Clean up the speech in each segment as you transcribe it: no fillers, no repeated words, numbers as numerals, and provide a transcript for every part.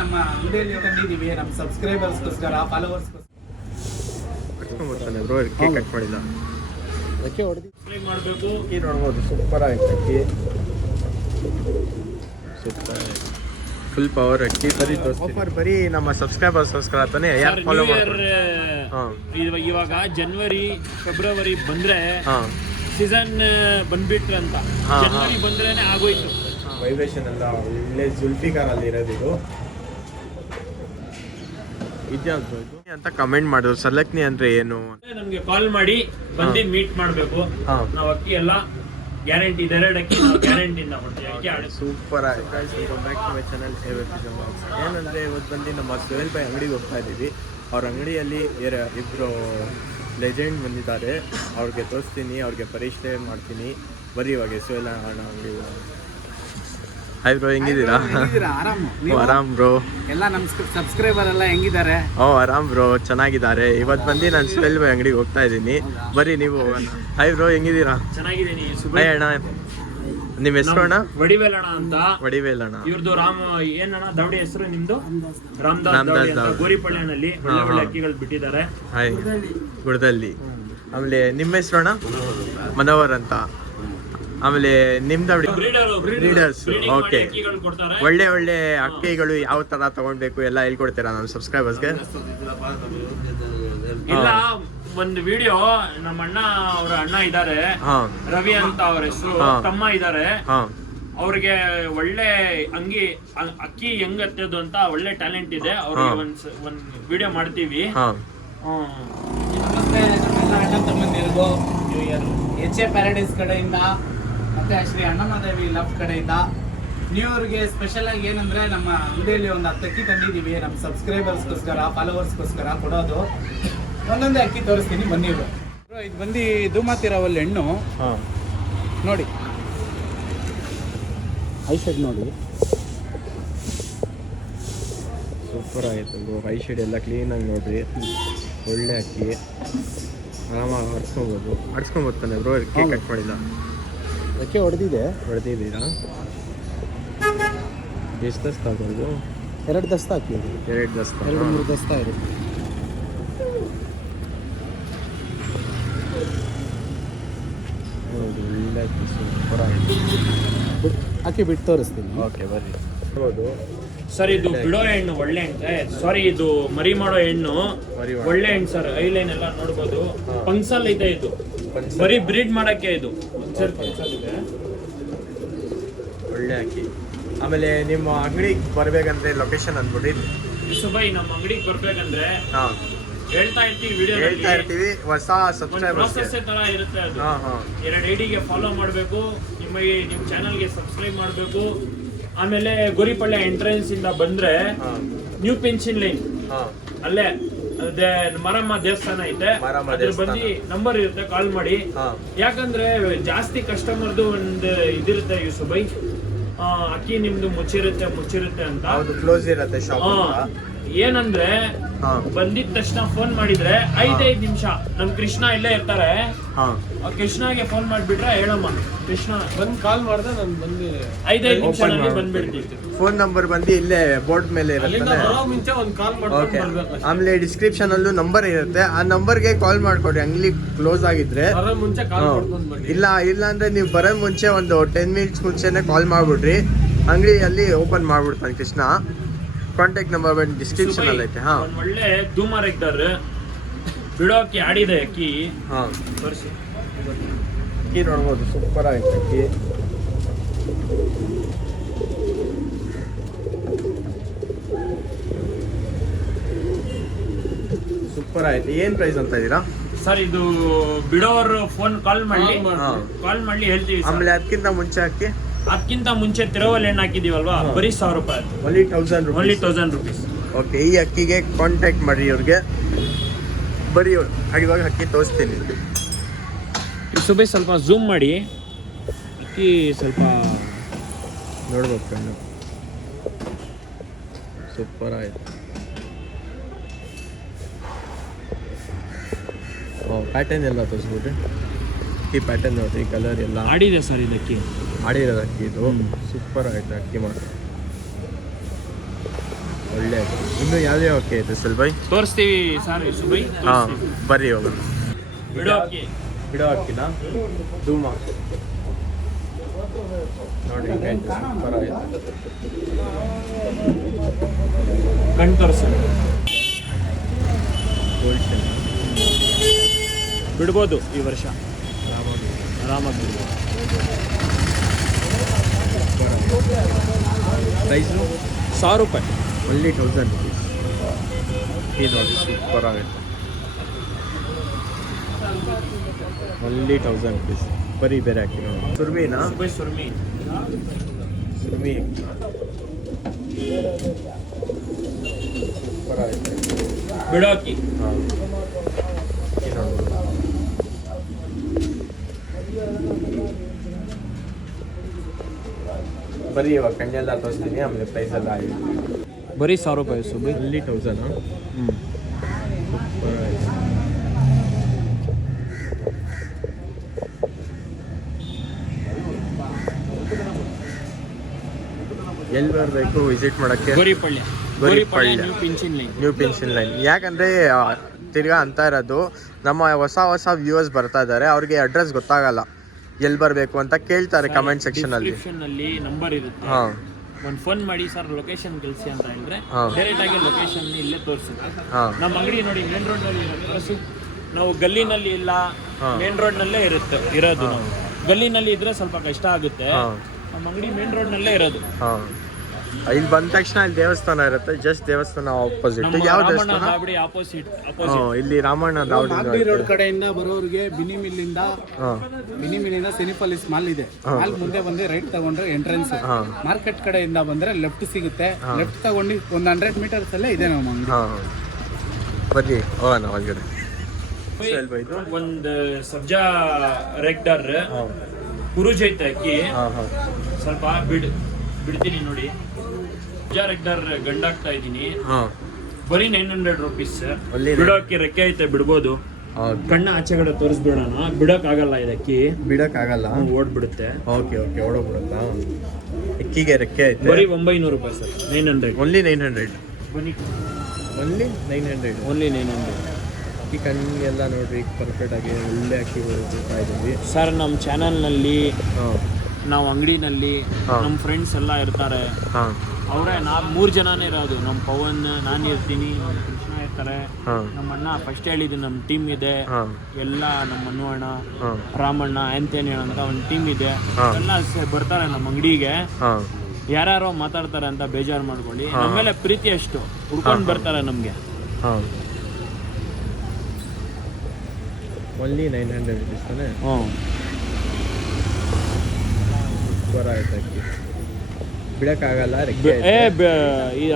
ನಮ್ಮ ಅಂಗಡಿಯಲ್ಲಿ ತಂದಿದ್ದೀವಿ ನಮ್ಮ ಸಬ್ಸ್ಕ್ರೈಬರ್ಸ್ಗೋಸ್ಕರ ಫಾಲೋವರ್ಸ್ಗೋಸ್ಕರ ಬ್ರೋ ಕೇಕ್ ಕಟ್ ಮಾಡಿಲ್ಲ ಅದಕ್ಕೆ ಹೊಡೆದು ಸಬ್ಸ್ಕ್ರೈಬ್ ಮಾಡಬೇಕು. ಈ ನೋಡ್ಬೋದು ಸೂಪರ್ ಆಯ್ತು ಅಕ್ಕಿ, ಸೂಪರ್ ಫುಲ್ ಪವರ್ ಅಕ್ಕಿ. ಬರೀ ಆಫರ್ ಬರೀ ನಮ್ಮ ಸಬ್ಸ್ಕ್ರೈಬರ್ಸ್ಗೋಸ್ಕರ ತಾನೇ ಯಾರು ಫಾಲೋ ಮಾಡ್ತಾರೆ. ಇವಾಗ ಜನವರಿ ಫೆಬ್ರವರಿ ಬಂದ್ರೆ ಸೀಸನ್ ಬಂದ್ಬಿಟ್ರೆ ಅಂತ ಜನವರಿ ಬಂದ್ರೇನೆ ಆಗೋಯ್ತು. ವೈಬ್ರೇಷನ್ ಎಲ್ಲ ಒಳ್ಳೆ ಜುಲ್ಫಿಕಾರ್ ಅಲ್ಲಿ ಇರೋದು ಇದು ಅಂತ ಕಮೆಂಟ್ ಮಾಡಿದ್ರು. ಸಲಕ್ನಿ ಅಂದ್ರೆ ಏನು ನಮ್ಗೆ ಕಾಲ್ ಮಾಡಿ ಬಂದು ಮೀಟ್ ಮಾಡ್ಬೇಕು. ನಾವು ಅಕ್ಕಿ ಎಲ್ಲ ಗ್ಯಾರಂಟಿ ಇದೆರಡು ಅಕ್ಕಿ ನಾವು ಗ್ಯಾರಂಟಿಯಿಂದ ಕೊಡ್ತೀವಿ. ಅಕ್ಕಿ ಸೂಪರ್ ಆಯ್ತು. ಚಾನಲ್ ಏನಂದ್ರೆ ಇವತ್ತು ಬಂದು ನಮ್ಮ ಸುಹೇಲ್ ಭಾಯ್ ಅಂಗಡಿಗೆ ಹೋಗ್ತಾ ಇದ್ದೀವಿ. ಅವ್ರ ಅಂಗಡಿಯಲ್ಲಿ ಇಬ್ಬರು ಲೆಜೆಂಡ್ ಬಂದಿದ್ದಾರೆ. ಅವ್ರಿಗೆ ತೋರಿಸ್ತೀನಿ, ಅವ್ರಿಗೆ ಪರಿಚಯ ಮಾಡ್ತೀನಿ. ಬರೀ ಇವಾಗ ಸುಹೇಲ್ ಅಣ್ಣ ಅಂಗಡಿ. ಹಾಯ್ ಬ್ರೋ, ಹೆಂಗಿದ್ದೀರಾ? ಆರಾಮ್ ಬ್ರೋ. ಎಲ್ಲ ನಮ್ಮ ಸಬ್ಸ್ಕ್ರೈಬರ್ ಎಲ್ಲ ಹೆಂಗಿದ್ದಾರೆ? ಆರಾಮ್ ಬ್ರೋ, ಚೆನ್ನಾಗಿದ್ದಾರೆ. ಇವತ್ತು ಬಂದು ನಾನು ಸುಹೇಲ್ ಭಾಯ್ ಅಂಗಡಿಗೆ ಹೋಗ್ತಾ ಇದ್ದೀನಿ. ಬರೀ ನೀವು ಹೋಗೋಣ. ಹಾಯ್ ಬ್ರೋ, ಹೆಂಗಿದ್ದೀರಾ? ಚೆನ್ನಾಗಿದ್ದೀನಿ. ಹಾಯ್ ಅಣ್ಣ, ನಿಮ್ಮ ಹೆಸರು ಅಣ್ಣ? ವಡಿವೇಲಣ್ಣ ಅಂತ. ವಡಿವೇಲಣ್ಣ. ಇವ್ರದ್ದು ಏನಣ್ಣ ದವಡಿ ಹೆಸರು ನಿಮ್ದು? ರಾಮದಾಸ್ ಗೋರಿಪಳ್ಳಿನಲ್ಲಿ ಒಳ್ಳೆ ಅಕ್ಕಿಗಳು ಬಿಟ್ಟಿದ್ದಾರೆ. ಹಾಯ್, ಗುಡದಲ್ಲಿ. ಆಮೇಲೆ ನಿಮ್ಮ ಹೆಸರು ಅಣ್ಣ? ಮನೋಹರ್ ಅಂತ. ಆಮೇಲೆ ನಿಮ್ದು ಬ್ರೀಡರ್ಸ್. ಓಕೆ, ಒಳ್ಳೆ ಒಳ್ಳೆ ಅಕ್ಕಿಗಳು ಯಾವ ತರ ತಗೊಳ್ಬೇಕು ಎಲ್ಲ ಹೇಳ್ಕೊಡ್ತೀರಾ ನಮ್ಮ ಸಬ್ಸ್ಕ್ರೈಬರ್ಸ್ಗೆ? ಇಲ್ಲ, ಒಂದು ವಿಡಿಯೋ ನಮ್ಮ ಅಣ್ಣ, ಅವ್ರ ಅಣ್ಣ ಇದ್ದಾರೆ ರವಿ ಅಂತ, ಅವ್ರ ಹೆಸರು, ತಮ್ಮ ಇದ್ದಾರೆ. ಅವ್ರಿಗೆ ಒಳ್ಳೆ ಅಕ್ಕಿ ಹೆಂಗ್ ಹತ್ತೋದು ಅಂತ ಒಳ್ಳೆ ಟ್ಯಾಲೆಂಟ್ ಇದೆ. ಅವ್ರಿಗೆ ಒಂದ್ ವಿಡಿಯೋ ಮಾಡ್ತೀವಿ. ನಮಸ್ತೆ ನಮ್ಮೆಲ್ಲ ಅಣ್ಣ ತಮ್ಮಂದಿರಿಗೂ ಎಚ್ ಎ ಪ್ಯಾರಡೈಸ್ ಕಡೆಯಿಂದ ಮತ್ತೆ ಶ್ರೀ ಅಣ್ಣಮದೇವಿ ಲವ್ ಕಡೆಯಿಂದ ನ್ಯೂ ಇಯರ್ಗೆ ಸ್ಪೆಷಲ್ ಆಗಿ ಏನಂದ್ರೆ ನಮ್ಮ ಅಂಗಡಿಯಲ್ಲಿ ಒಂದು 10 ಅಕ್ಕಿ ತಂದಿದ್ದೀವಿ. ನಮ್ಮ ಸಬ್ಸ್ಕ್ರೈಬರ್ಸ್ಗೋಸ್ಕರ ಫಾಲೋವರ್ಸ್ಗೋಸ್ಕರ ಕೊಡೋದು. ಒಂದೊಂದೇ ಅಕ್ಕಿ ತೋರಿಸ್ತೀನಿ, ಬನ್ನಿ ಬ್ರೋ. ಇದು ಬಂದು ಧೂಮತಿರವಲ್ ಹೆಣ್ಣು ನೋಡಿ, ಐ ಶೇಡ್ ನೋಡಿ, ಸೂಪರ್ ಆಯಿತು ಬ್ರೋ. ಐ ಶೇಡ್ ಎಲ್ಲ ಕ್ಲೀನಾಗಿ ನೋಡ್ರಿ, ಒಳ್ಳೆ ಅಕ್ಕಿ. ಆರಾಮಾಗಿ ಆಡ್ಸ್ಕೊಬೋದು ತಾನೆ ಬ್ರೋ? ಕೇಕ್ ಕಟ್ ಮಾಡಿಲ್ಲ ಅದಕ್ಕೆ ಹೊಡೆದಿದ್ದೀರಾ? ಎಷ್ಟು ದಸ್ತ ಆಗೋದು? 2 ದಸ್ತ ಹಾಕಿ. 2 ದಸ್ತ, 2-3 ದಸ್ತ ಇರುತ್ತೆ. ಹೌದು, ಒಳ್ಳೆ ಅಕ್ಕಿ, ಸೂಪರ್ ಆಯಿತು. ಅಕ್ಕಿ ಬಿಟ್ಟು ತೋರಿಸ್ತೀನಿ. ಓಕೆ, ಬರ್ರಿ. ಹೌದು ಸರ್, ಇದು ಬಿಡೋ ಹೆಣ್ಣು ಒಳ್ಳೆ ಹೆಣ್ಣು. ಸಾರಿ, ಇದು ಮರಿ ಮಾಡೋ ಹೆಣ್ಣು ಒಳ್ಳೆ ಹೆಣ್ಣು ಸರ್. ಐಲೈನ್ ಎಲ್ಲ ನೋಡ್ಬೋದು. ಪಂಕ್ಸಲ್ ಇದೆ ಇದು, ಬರೀ ಬ್ರೀಡ್ ಮಾಡಕ್ಕೆ ಇದು. ಒಳ್ಳೆ ಅಕ್ಕಿ. ಆಮೇಲೆ ನಿಮ್ಮ ಅಂಗಡಿಗೆ ಬರ್ಬೇಕಂದ್ರೆ ಲೊಕೇಶನ್ ಅಂದ್ಬಿಟ್ಟು ಸುಬೈ, ನಮ್ಮ ಅಂಗಡಿಗೆ ಬರ್ಬೇಕಂದ್ರೆ ಹೇಳ್ತಾ ಇರ್ತೀವಿ, ವಿಡಿಯೋ ಹೇಳ್ತಾ ಇರ್ತೀವಿ. ಹೊಸ ಸಬ್ಸ್ಕ್ರೈಬರ್ಸ್ ತರ ಇರುತ್ತೆ ಅದು. 2 ಐಡಿಗೆ ಫಾಲೋ ಮಾಡಬೇಕು, ನಿಮ್ಮ ಚಾನಲ್ಗೆ ಸಬ್ಸ್ಕ್ರೈಬ್ ಮಾಡಬೇಕು. ಆಮೇಲೆ ಗೋರಿಪಳ್ಳಿ ಎಂಟ್ರೆನ್ಸ್ ಇಂದ ಬಂದ್ರೆ ನ್ಯೂ ಪೆನ್ಷನ್ ಲೈನ್ ಅಲ್ಲೇ ಅದೇ ಮರಮ್ಮ ದೇವಸ್ಥಾನ ಐತೆ. ಅದ್ರ ಬಂದು ನಂಬರ್ ಇರುತ್ತೆ, ಕಾಲ್ ಮಾಡಿ. ಯಾಕಂದ್ರೆ ಜಾಸ್ತಿ ಕಸ್ಟಮರ್ದು ಒಂದು ಇದಿರುತ್ತೆ ಯೂಸುಬೈ, ಅಕ್ಕಿ ನಿಮ್ದು ಮುಚ್ಚಿರುತ್ತೆ ಅಂತ. ಕ್ಲೋಸ್ ಇರುತ್ತೆ ಶಾಪ್. ಏನಂದ್ರೆ ಬಂದಿದ ತಕ್ಷಣ ಫೋನ್ ಮಾಡಿದ್ರೆ 5 ನಿಮಿಷ ನಮ್ ಕೃಷ್ಣ ಇಲ್ಲೇ ಇರ್ತಾರೆ. ಕೃಷ್ಣಗೆ ಫೋನ್ ಮಾಡ್ಬಿಟ್ರೆ ಹೇಳಮ್ಮ, ಕೃಷ್ಣ ಬಂದ್ ಕಾಲ್ ಮಾಡ್ದೆ, ನಾನು ಬಂದು 5 ನಿಮಿಷದಲ್ಲಿ ಬಂದ್ಬಿಡ್ತೀವಿ. ಫೋನ್ ನಂಬರ್ ಬಂದು ಇಲ್ಲೇ ಬೋರ್ಡ್ ಮೇಲೆ ಇರುತ್ತೆ. ಆಮೇಲೆ ಡಿಸ್ಕ್ರಿಪ್ಷನ್ ಅಲ್ಲೂ ನಂಬರ್ ಇರುತ್ತೆ, ಆ ನಂಬರ್ಗೆ ಕಾಲ್ ಮಾಡ್ಕೊಡಿ. ಅಂಗಡಿ ಕ್ಲೋಸ್ ಆಗಿದ್ರೆ ಇಲ್ಲ ಅಂದ್ರೆ ನೀವು ಬರೋ ಮುಂಚೆ ಒಂದು 10 ಮಿನಿಟ್ಸ್ ಮುಂಚೆನೆ ಕಾಲ್ ಮಾಡ್ಬಿಡ್ರಿ. ಅಂಗಡಿಯಲ್ಲಿ ಓಪನ್ ಮಾಡ್ಬಿಡ್ತಾನೆ ಕೃಷ್ಣ. ಕಾಂಟ್ಯಾಕ್ಟ್ ನಂಬರ್ ಬಂದು ಡಿಸ್ಕ್ರಿಪ್ಷನ್ ಅಲ್ಲಿ ಐತೆ. ಒಳ್ಳೆ ಧೂಮ ಇದ್ದಾರೆ, ಬಿಡೋ ಅಕ್ಕಿ ಆಡಿದೆ ಅಕ್ಕಿ. ತೋರಿಸಿ, ಅಕ್ಕಿ ನೋಡ್ಬೋದು, ಸೂಪರ್ ಆಯ್ತು ಅಕ್ಕಿ. ಸೂಪರ್ ಆಯ್ತು. ಏನ್ ಪ್ರೈಸ್ ಅಂತ ಇದ್ದೀರಾ ಸರ್? ಇದು ಬಿಡೋರು ಫೋನ್ ಕಾಲ್ ಮಾಡಿ ಹೇಳ್ತೀವಿ. ಆಮೇಲೆ ಅದಕ್ಕಿಂತ ಮುಂಚೆ ತಿರುವಲ್ಲಿ ಹೆಣ್ಣು ಹಾಕಿದೀವಲ್ವಾ, ಬರೀ 1000 ರೂಪಾಯಿ. Only 1000 rupees. ಓಕೆ, ಈ ಅಕ್ಕಿಗೆ ಕಾಂಟ್ಯಾಕ್ಟ್ ಮಾಡಿ ಇವ್ರಿಗೆ. ಬರೀ ಇವಾಗ ಅಕ್ಕಿ ತೋರಿಸ್ತೀನಿ. ಸುಬೈ ಸ್ವಲ್ಪ ಝೂಮ್ ಮಾಡಿ, ಅಕ್ಕಿ ಸ್ವಲ್ಪ ನೋಡ್ಬೇಕು ಕಣ್ಣು. ಸೂಪರ್ ಆಯ್ತು. ಪ್ಯಾಟರ್ನ್ ಎಲ್ಲ ತೋರಿಸ್ಬಿಟ್ರಿ. ಅಕ್ಕಿ ಪ್ಯಾಟರ್ನ್ ನೋಡ್ರಿ, ಕಲರ್ ಎಲ್ಲ ಆಡಿದೆ ಸರ್. ಇದಕ್ಕೆ ಆಡಿರೋದು ಅಕ್ಕಿ ಇದು. ಸೂಪರ್ ಆಯ್ತು ಅಕ್ಕಿ ಮಾಡಿ. ಒಳ್ಳೆ ಇನ್ನು ಯಾವ್ಯಾವ ಅಕ್ಕಿ ಐತೆ ಸೆಲ್ಬಾಯ್? ತೋರಿಸ್ತೀವಿ ಸರ್ ಸುಬೈ. ಹಾಂ ಬರ್ರಿ ಹೋಗೋಣ. ಬಿಡೋ ಅಕ್ಕಿ ಬಿಡೋ ಅಕ್ಕಿನ ಧೂಮ ನೋಡಿ ಹಿಂಗೈತೆ, ಸೂಪರ್ ಆಗಿದೆ. ಕಣ್ ತೋರಿಸಿ ಗೋಲ್ಡ್ ಶೆಲ್ ಬಿಡ್ಬೋದು ಈ ವರ್ಷ, ಆರಾಮಾಗಿ ಬಿಡ್ಬೋದು. ಪ್ರೈಸು 1,000 ರೂಪಾಯಿ. Only 1000 rupees. ಇದು ನೋಡಿ ಸೂಪರ್ ಆಗುತ್ತೆ, ಓನ್ಲಿ 1000 ರುಪೀಸ್. ಬರೀ ಬೇರೆ ಹಾಕಿ ನೋಡಿ. ಸುರ್ಮಿನಾ? ಸುಬೈ ಸುರ್ಮಿ. ಸುರ್ಮಿ ಸೂಪರ್ ಆಗುತ್ತೆ. ಬಿಡೋ ಅಕ್ಕಿ. ಹಾಂ ಬರೀ ಇವಾಗ ಕಣ್ಣೆಲ್ಲ ತೋರಿಸ್ತೀನಿ, ಆಮೇಲೆ ಪ್ರೈಸ್ ಎಲ್ಲ ಆಗಿದೆ. ಬರೀ 1,000 ರೂಪಾಯಿ ಸುಬೈ. ಓನ್ಲಿ 1000. ಎಲ್ಲಿ ಬರಬೇಕು ವಿಸಿಟ್ ಮಾಡೋಕ್ಕೆ? Goripalli. Goripalli new pension line. New pension line. ಯಾಕಂದರೆ ತಿರ್ಗಾ ಅಂತ ಇರೋದು ನಮ್ಮ ಹೊಸ ವ್ಯೂವರ್ಸ್ ಬರ್ತಾ ಇದ್ದಾರೆ, ಅವ್ರಿಗೆ ಅಡ್ರೆಸ್ ಗೊತ್ತಾಗಲ್ಲ, ಎಲ್ಲಿ ಬರಬೇಕು ಅಂತ ಕೇಳ್ತಾರೆ ಕಮೆಂಟ್ ಸೆಕ್ಷನಲ್ಲಿ. ಡಿಸ್ಕ್ರಿಪ್ಷನ್ನಲ್ಲಿ ನಂಬರ್ ಇರುತ್ತೆ, ಹಾಂ ಒಂದು ಫೋನ್ ಮಾಡಿ ಸರ್ ಲೊಕೇಶನ್ ಕಳಿಸಿ ಅಂತ ಹೇಳಿದ್ರೆ ಹಾಂ. ಡೈರೆಕ್ಟ್ ಆಗಿ ಲೊಕೇಶನ್ ಇಲ್ಲೇ ತೋರಿಸುತ್ತೆ. ಹಾಂ ನಮ್ಮ ಅಂಗಡಿ ನೋಡಿ ಮೇನ್ ರೋಡ್ನಲ್ಲಿ ಇರೋದು. ನಾವು ಗಲ್ಲಿನಲ್ಲಿ ಇಲ್ಲ, ಹಾಂ. ಮೇನ್ ರೋಡ್ನಲ್ಲೇ ಇರೋದು. ನಾವು ಗಲ್ಲಿನಲ್ಲಿ ಇದ್ರೆ ಸ್ವಲ್ಪ ಕಷ್ಟ ಆಗುತ್ತೆ. ಹಾಂ ನಮ್ಮ ಅಂಗಡಿ ಮೇನ್ ರೋಡ್ನಲ್ಲೇ ಇರೋದು. ಹಾಂ. ಇಲ್ಲಿ ಬಂದ ತಕ್ಷಣ ಇಲ್ಲಿ ದೇವಸ್ಥಾನ ಇರುತ್ತೆ, ಜಸ್ಟ್ ದೇವಸ್ಥಾನ ಆಪೋಸಿಟ್. ನಮ್ಮ ಯಾವ ರಾಮಣ್ಣ ದೇವಸ್ಥಾನ? ದಾಬಡಿ ಅಪೋಸಿಟ್. ಇಲ್ಲಿ ರಾಮಣ್ಣ ದಾವಡಿ. ನಾಗಡಿ ರೋಡ್ ಕಡೆಯಿಂದ ಬರೋರಿಗೆ ಬಿನಿ ಮಿಲ್ಲಿಂದ ಹಾಂ ಸಿನಿಪಲಿಸ್ ಮಾಲ್ ಇದೆ. ಮಾಲ್ ಮುಂದೆ ಬಂದ್ರೆ ರೈಟ್ ತಗೊಂಡ್ರೆ ಎಂಟ್ರೆನ್ಸ್. ಹಾಂ ಮಾರ್ಕೆಟ್ ಕಡೆಯಿಂದ ಬಂದ್ರೆ ಲೆಫ್ಟ್ ಸಿಗುತ್ತೆ. ಲೆಫ್ಟ್ ತಗೊಂಡು ಒಂದು 100 ಮೀಟರ್ಸ್ ಅಲ್ಲೇ ಇದೆ ನಮ್ಮ ಅಂಗಡಿ. ಹಾಂ ಬನ್ನಿ ಹೋಗೋಣ ಒಳಗಡೆ. ಇದು ಒಂದು ಸಬ್ಜಾ ರೆಗ್ಡರ್ ಹಾಂ ಕುರುಜ್ ಐತೆ ಅಕ್ಕಿ. ಹಾಂ ಹಾಂ ಸ್ವಲ್ಪ ಬಿಡ್ತೀನಿ ನೋಡಿ. ಸಬ್ಜಾ ರೆಗ್ಡರ್ ಗಂಡಾಕ್ತಾ ಇದ್ದೀನಿ. ಹಾಂ ಬರೀ 900 ರುಪೀಸ್. ಒಳ್ಳೆ ಬಿಡೋಕ್ಕೆ ರೆಕ್ಕೆ ಐತೆ, ಬಿಡ್ಬೋದು. ಕಣ್ಣ ಆಚೆಗಡೆ ತೋರಿಸ್ಬಿಡೋಣ. ಬಿಡಕ್ ಆಗಲ್ಲ ಇದಕ್ಕಿ, ಬಿಡಕ್ಕಾಗಲ್ಲ, ಓಡ್ಬಿಡುತ್ತೆ. ಓಕೆ ಓಡೋಗ್ಬಿಡುತ್ತಾ? ಅಕ್ಕಿಗೆ ರೆಕ್ಕೆ ಐತೆ. ಬರೀ 900 ರೂಪಾಯಿ ಸರ್. 900. ಓನ್ಲಿ 900. ಬನ್ನಿ, ಓನ್ಲಿ 900. ಓನ್ಲಿ 900. ಅಕ್ಕಿ ಕಣ್ಣಿಗೆಲ್ಲ ನೋಡ್ರಿ ಪರ್ಫೆಕ್ಟ್ ಆಗಿ ಒಳ್ಳೆ ಅಕ್ಕಿ ಬರ್ತಾ ಇದ್ದೀವಿ ಸರ್. ನಮ್ಮ ಚಾನಲ್ನಲ್ಲಿ, ಹಾಂ ನಾವು ಅಂಗಡಿನಲ್ಲಿ, ಹಾಂ. ನಮ್ಮ ಫ್ರೆಂಡ್ಸ್ ಎಲ್ಲ ಇರ್ತಾರೆ. ಹಾಂ ಅವರೇ 3 ಜನನೇ ಇರೋದು. ನಮ್ಮ ಪವನ್, ನಾನು ಇರ್ತೀನಿ, ನಮ್ಮ ಕೃಷ್ಣ ಇರ್ತಾರೆ, ಹಾಂ ನಮ್ಮ ಅಣ್ಣ ಫಸ್ಟ್ ಹೇಳಿದ್ದು ನಮ್ಮ ಟೀಮ್ ಇದೆ. ಹಾಂ ಎಲ್ಲ ನಮ್ಮ ಅನ್ನು ಅಣ್ಣ, ಹಾಂ ರಾಮಣ್ಣ, ಆಂತೋನಿ ಅಂತ ಒಂದು ಟೀಮ್ ಇದೆ. ಹಾಂ. ಎಲ್ಲ ಬರ್ತಾರೆ ನಮ್ಮ ಅಂಗಡಿಗೆ. ಹಾಂ ಯಾರ್ಯಾರೋ ಮಾತಾಡ್ತಾರೆ ಅಂತ ಬೇಜಾರು ಮಾಡ್ಕೊಳ್ಳಿ. ಆಮೇಲೆ ಪ್ರೀತಿ ಅಷ್ಟು ಹುಡ್ಕೊಂಡು ಬರ್ತಾರೆ ನಮಗೆ. ಹಾಂ ಓನ್ಲಿ 900 ರುಪೀಸ್ ತಾನೆ? ಹ್ಞೂ. ಸೂಪರ್ ಆಗುತ್ತೆ ಅಕ್ಕಿ, ಬಿಡೋಕ್ಕಾಗಲ್ಲ, ರೆಕ್ಕೆ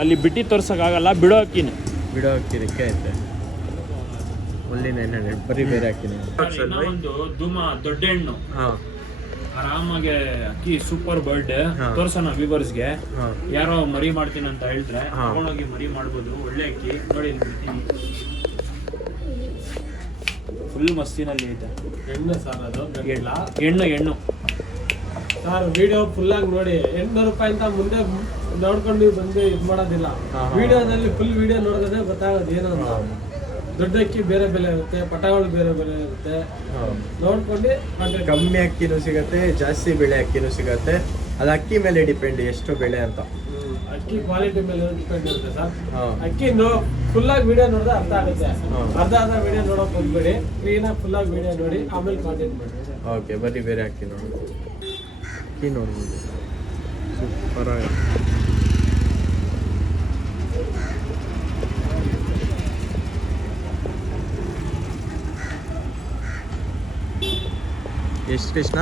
ಅಲ್ಲಿ ಬಿಟ್ಟು ತೋರ್ಸೋಕ್ಕಾಗಲ್ಲ, ಬಿಡೋ ಅಕ್ಕಿನ. ಬಿಡೋ ಅಕ್ಕಿ ರೆಕ್ಕೆ ಐತೆ. ಓನ್ಲಿ 900. ಬರೀ ಬೇರೆ ಅಕ್ಕಿನೇ. ಒಂದು ಧೂಮ ದೊಡ್ಡ ಹೆಣ್ಣು ಹಾಂ ಆರಾಮಾಗೆ ಅಕ್ಕಿ ಸೂಪರ್ ಬರ್ಡ್ ಹಾ. ತೋರ್ಸೋಣ ವ್ಯೂವರ್ಸ್ಗೆ. ಹಾಂ ಯಾರೋ ಮರಿ ಮಾಡ್ತೀನಿ ಅಂತ ಹೇಳಿದ್ರೆ ಹಾ. ತಗೊಂಡೋಗಿ ಮರಿ ಮಾಡ್ಬೋದು. ಒಳ್ಳೆ ಅಕ್ಕಿ ನೋಡಿ, ಫುಲ್ ಮಸ್ತಿನಲ್ಲಿ ಐತೆ. ಹೆಣ್ಣು ಸರ್ ಅದು ಹೆಣ್ಣು ಸರ್. ವಿಡಿಯೋ ಫುಲ್ ಆಗಿ ನೋಡಿ. 800 ರೂಪಾಯಿ ಅಂತ ಮುಂದೆ ನೋಡ್ಕೊಂಡು ಬಂದು ಇದು ಮಾಡೋದಿಲ್ಲ. ವಿಡಿಯೋದಲ್ಲಿ ಫುಲ್ ವಿಡಿಯೋ ನೋಡಿದ್ರೆ ಗೊತ್ತಾಗೋದು ಏನು ಅಂತ. ದೊಡ್ಡ ಅಕ್ಕಿ ಬೇರೆ ಬೆಲೆ ಇರುತ್ತೆ, ಪಟಗಳು ಬೇರೆ ಬೆಲೆ ಇರುತ್ತೆ. ನೋಡ್ಕೊಂಡು ಕಮ್ಮಿ ಅಕ್ಕಿನೂ ಸಿಗುತ್ತೆ, ಜಾಸ್ತಿ ಬೆಳೆ ಅಕ್ಕಿನೂ ಸಿಗುತ್ತೆ. ಅದು ಅಕ್ಕಿ ಮೇಲೆ ಡಿಪೆಂಡ್ ಎಷ್ಟು ಬೆಳೆ ಅಂತ. ಅಕ್ಕಿ ಕ್ವಾಲಿಟಿ ಮೇಲೆ ಡಿಪೆಂಡ್ ಇರುತ್ತೆ ಸರ್. ಹಾಂ ಅಕ್ಕಿ ಫುಲ್ ಆಗಿ ವಿಡಿಯೋ ನೋಡಿದ್ರೆ ಅರ್ಥ ಆಗುತ್ತೆ. ಹಾ. ಅರ್ಧ ವಿಡಿಯೋ ನೋಡೋಕೆ ಹೋಗ್ಬೇಡಿ, ಕ್ಲೀನಾಗಿ ಫುಲ್ ಆಗಿ ವಿಡಿಯೋ ನೋಡಿ ಆಮೇಲೆ ಕಾಂಟೆಂಟ್ ಮಾಡಿ. ಓಕೆ ಬರೀ ಬೇರೆ ಅಕ್ಕಿ ನೋಡಿ. ಅಕ್ಕಿ ನೋಡ್ಬೋದು ಸೂಪರ್ ಆಗಿದೆ. ಎಷ್ಟು ಕೃಷ್ಣ?